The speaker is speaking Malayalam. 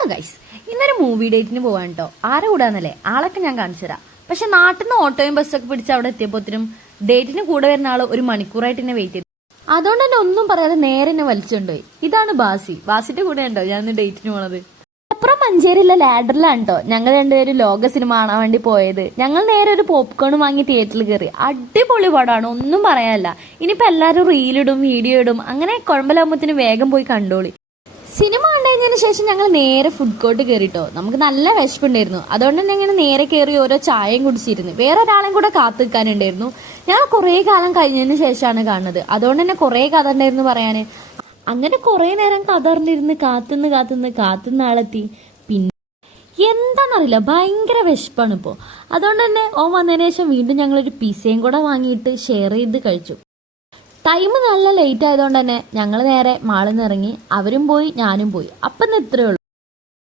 ഹലോ ഗൈസ്, ഇന്നൊരു മൂവി ഡേറ്റിന് പോവാൻ കേട്ടോ. ആരെ കൂടാന്നല്ലേ, ആളൊക്കെ ഞാൻ കാണിച്ചു തരാം. പക്ഷെ നാട്ടിൽ നിന്ന് ഓട്ടോയും ബസ്സൊക്കെ പിടിച്ച് അവിടെ എത്തിയപ്പോത്തിനും ഡേറ്റിന് കൂടെ വരുന്ന ആള് ഒരു മണിക്കൂറായിട്ട് എന്നെ വെയിറ്റ് ചെയ്തു. അതുകൊണ്ട് തന്നെ ഒന്നും പറയാതെ നേരെ എന്നെ വലിച്ചുകൊണ്ടുപോയി. ഇതാണ് ബാസിന്റെ കൂടെ ഉണ്ടോ ഞാൻ ഇന്ന് ഡേറ്റിന് പോണത്. അപ്പുറം മഞ്ചേരിയിലെ ലാഡറിലാണ് കേട്ടോ ഞങ്ങൾ രണ്ടുപേരും ലോക സിനിമ കാണാൻ വേണ്ടി പോയത്. ഞങ്ങൾ നേരെ ഒരു പോപ്കോൺ വാങ്ങി തിയേറ്ററിൽ കയറി. അടിപൊളി പടമാണ്, ഒന്നും പറയാനല്ല. ഇനിയിപ്പോ എല്ലാരും റീലിടും വീഡിയോ ഇടും. അങ്ങനെ കുഴമ്പലാകുമ്പത്തിന് വേഗം പോയി കണ്ടോളി. സിനിമ കണ്ടുകഴിഞ്ഞതിന് ശേഷം ഞങ്ങൾ നേരെ ഫുഡ് കോർട്ട് കയറിട്ടോ. നമുക്ക് നല്ല വിശപ്പുണ്ടായിരുന്നു. അതുകൊണ്ട് തന്നെ ഇങ്ങനെ നേരെ കയറി ഓരോ ചായയും കുടിച്ചിരുന്നു. വേറെ ഒരാളെയും കൂടെ കാത്തു നിൽക്കാനുണ്ടായിരുന്നു. ഞങ്ങൾ കുറെ കാലം കഴിഞ്ഞതിന് ശേഷമാണ് കാണുന്നത്. അതുകൊണ്ട് തന്നെ കുറെ കഥ ഉണ്ടായിരുന്നു പറയാന്. അങ്ങനെ കുറെ നേരം കഥ അറിഞ്ഞിരുന്ന് കാത്തുനിന്ന് ആളെത്തി. പിന്നെ എന്താണെന്നറിയില്ല, ഭയങ്കര വിശപ്പാണ് ഇപ്പോൾ. അതുകൊണ്ട് തന്നെ ഓൻ വന്നതിന് ശേഷം വീണ്ടും ഞങ്ങളൊരു പിസയും കൂടെ വാങ്ങിയിട്ട് ഷെയർ ചെയ്ത് കഴിച്ചു. ടൈം നല്ല ലേറ്റ് ആയതുകൊണ്ട് തന്നെ ഞങ്ങൾ നേരെ മാളിൽ നിന്ന് ഇറങ്ങി. അവരും പോയി, ഞാനും പോയി. അപ്പം ഇത്രയേ ഉള്ളൂ.